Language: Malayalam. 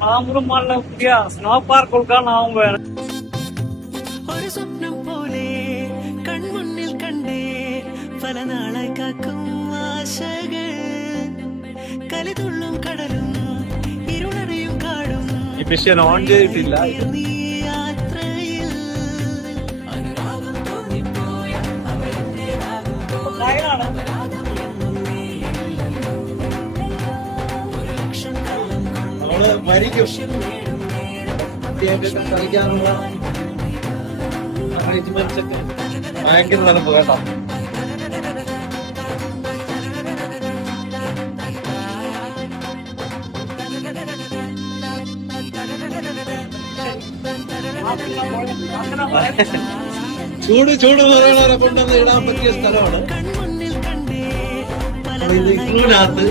മാമ്പുറമാളിലെ പുതിയ സ്നോ പാർക്ക് ഉദ്ഘാടനമാകുമ്പോഴാണ് ഒരു സ്വപ്നം പോലെ കൺമുന്നിൽ കണ്ടേ പല നാളായി കാക്കും ആശകൾ കലിതുള്ളും കടലും ഇരുളറിയും കാടും ഈ മിഷൻ ഓൺ ചെയ്തിട്ടില്ല. നീ യാത്രയിൽ അനുരാഗം തോന്നിപ്പോയ നമ്മള് മരിക്കും കളിക്കാനുള്ള അറേഞ്ച്മെന്റ്സ് ഒക്കെ ഭയങ്കര തണുപ്പ് കേട്ടോ. ചൂട് മുതലുള്ളവരെ കൊണ്ടുവന്ന് ഇടാൻ പറ്റിയ സ്ഥലമാണ്. ഇതിനകത്ത്